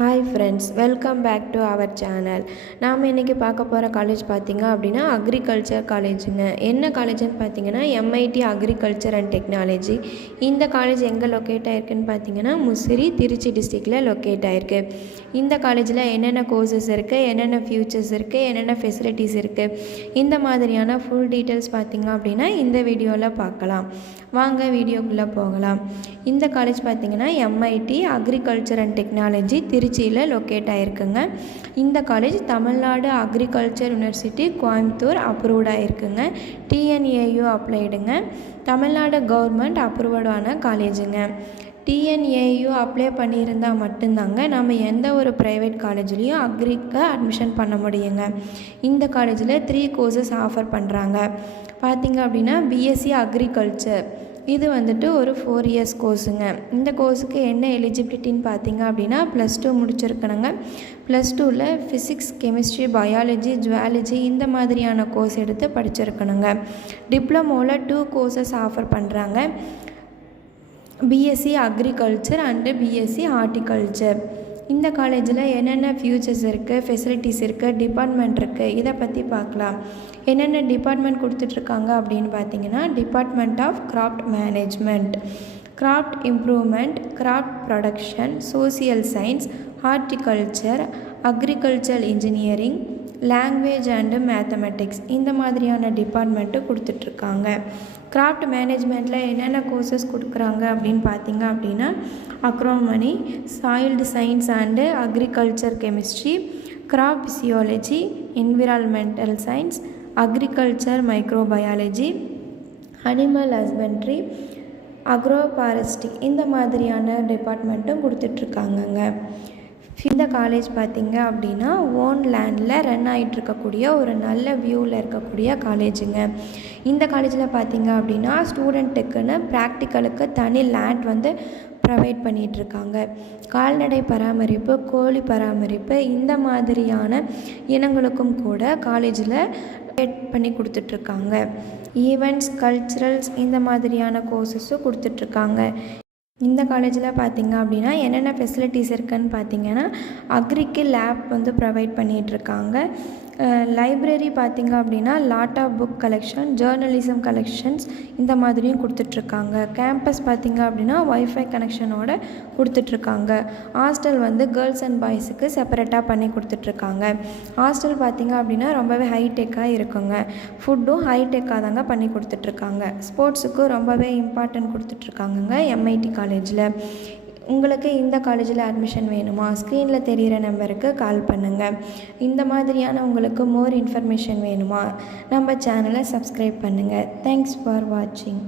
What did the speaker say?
Hi friends, welcome back to our channel. நாம் இன்றைக்கி பார்க்க போகிற காலேஜ் பார்த்திங்க அப்படின்னா அக்ரிகல்ச்சர் காலேஜுங்க. என்ன காலேஜுன்னு பார்த்தீங்கன்னா எம்ஐடி அக்ரிகல்ச்சர் அண்ட் டெக்னாலஜி. இந்த காலேஜ் எங்கே லொக்கேட் ஆகிருக்குன்னு பார்த்தீங்கன்னா முசிறி, திருச்சி டிஸ்ட்ரிக்டில் லொக்கேட் ஆகிருக்கு. இந்த காலேஜில் என்னென்ன கோர்சஸ் இருக்குது, என்னென்ன ஃபியூச்சர்ஸ் இருக்குது, என்னென்ன ஃபெசிலிட்டிஸ் இருக்குது, இந்த மாதிரியான ஃபுல் டீட்டெயில்ஸ் பார்த்திங்க அப்படின்னா இந்த வீடியோவில் பார்க்கலாம். வாங்க வீடியோக்குள்ளே போகலாம். இந்த காலேஜ் பார்த்திங்கன்னா எம்ஐடி அக்ரிகல்ச்சர் அண்ட் டெக்னாலஜி திருச்சியில் லொக்கேட் ஆகிருக்குங்க. இந்த college Tamil Nadu agriculture university Coimbatore approved ஆகிருக்குங்க. டிஎன்ஏயு அப்ளைடுங்க. தமிழ்நாடு கவர்மெண்ட் அப்ரூவ்டான காலேஜுங்க. டிஎன்ஏயு அப்ளை பண்ணியிருந்தால் மட்டும்தாங்க நம்ம எந்த ஒரு ப்ரைவேட் காலேஜ்லேயும் அக்ரிக்கு அட்மிஷன் பண்ண முடியுங்க. இந்த காலேஜில் 3 கோர்சஸ் ஆஃபர் பண்ணுறாங்க. பார்த்திங்க அப்படின்னா பிஎஸ்சி அக்ரிகல்ச்சர், இது வந்துட்டு ஒரு 4 இயர்ஸ் கோர்ஸுங்க. இந்த கோர்ஸுக்கு என்ன எலிஜிபிலிட்டின்னு பார்த்தீங்க அப்படின்னா +2 முடிச்சிருக்கணுங்க. +2ல் ஃபிசிக்ஸ், கெமிஸ்ட்ரி, பயாலஜி, ஜுவாலஜி இந்த மாதிரியான கோர்ஸ் எடுத்து படிச்சிருக்கணுங்க. டிப்ளமோவில் 2 கோர்சஸ் ஆஃபர் பண்ணுறாங்க. BSc agriculture and BSc horticulture. இந்த காலேஜில் என்னென்ன ஃபியூச்சர்ஸ் இருக்குது, ஃபெசிலிட்டிஸ் இருக்குது, டிபார்ட்மெண்ட் இருக்குது, இதை பற்றி பார்க்கலாம். என்னென்ன டிபார்ட்மெண்ட் கொடுத்துட்ருக்காங்க அப்படின்னு பார்த்தீங்கன்னா department of craft management, craft improvement, craft production, social science, horticulture, agriculture engineering, language and mathematics இந்த மாதிரியான டிபார்ட்மெண்ட்டு கொடுத்துட்ருக்காங்க. கிராஃப்ட் மேனேஜ்மெண்ட்டில் என்னென்ன கோர்சஸ் கொடுக்குறாங்க அப்படின்னு பார்த்தீங்க அப்படின்னா agronomy, soil science and agriculture chemistry, crop physiology, environmental science, agriculture microbiology, animal husbandry, agroforestry இந்த மாதிரியான டிபார்ட்மெண்ட்டும் கொடுத்துட்ருக்காங்கங்க. இந்த காலேஜ் பார்த்திங்க அப்படின்னா ஓன் லேண்டில் ரன் ஆகிட்டுருக்கக்கூடிய ஒரு நல்ல வியூவில் இருக்கக்கூடிய காலேஜுங்க. இந்த காலேஜில் பார்த்திங்க அப்படின்னா ஸ்டூடெண்ட்டுக்குன்னு ப்ராக்டிக்கலுக்கு தனி லேண்ட் வந்து ப்ரொவைட் பண்ணிகிட்ருக்காங்க. கால்நடை பராமரிப்பு, கோழி பராமரிப்பு இந்த மாதிரியான இனங்களுக்கும் கூட காலேஜில் பண்ணி கொடுத்துட்ருக்காங்க. ஈவெண்ட்ஸ், கல்ச்சுரல்ஸ் இந்த மாதிரியான கோர்சஸும் கொடுத்துட்ருக்காங்க. இந்த காலேஜில் பார்த்திங்க அப்படின்னா என்னென்ன ஃபெசிலிட்டிஸ் இருக்குதுன்னு பார்த்திங்கன்னா அக்ரிக்கு லேப் வந்து ப்ரொவைட் பண்ணிகிட்ருக்காங்க. லைப்ரரி பார்த்திங்க அப்படின்னா lot of book collection, journalism collections இந்த மாதிரியும் கொடுத்துட்ருக்காங்க. கேம்பஸ் பார்த்திங்க அப்படின்னா ஒய்ஃபை கனெக்ஷனோட கொடுத்துட்ருக்காங்க. ஹாஸ்டல் வந்து கேர்ள்ஸ் அண்ட் பாய்ஸுக்கு செப்பரேட்டாக பண்ணி கொடுத்துட்ருக்காங்க. ஹாஸ்டல் பார்த்திங்க அப்படின்னா ரொம்பவே ஹைடெக்காக இருக்குங்க. ஃபுட்டும் ஹைடெக்காக தாங்க பண்ணி கொடுத்துட்ருக்காங்க. ஸ்போர்ட்ஸுக்கு ரொம்பவே இம்பார்ட்டன்ட் கொடுத்துட்ருக்காங்கங்க எம்ஐடி காலேஜில். உங்களுக்கு இந்த காலேஜில் அட்மிஷன் வேணுமா? ஸ்க்ரீனில் தெரிகிற நம்பருக்கு கால் பண்ணுங்கள். இந்த மாதிரியான உங்களுக்கு மோர் இன்ஃபர்மேஷன் வேணுமா? நம்ம சேனலை சப்ஸ்கிரைப் பண்ணுங்கள். தேங்க்ஸ் ஃபார் வாட்சிங்.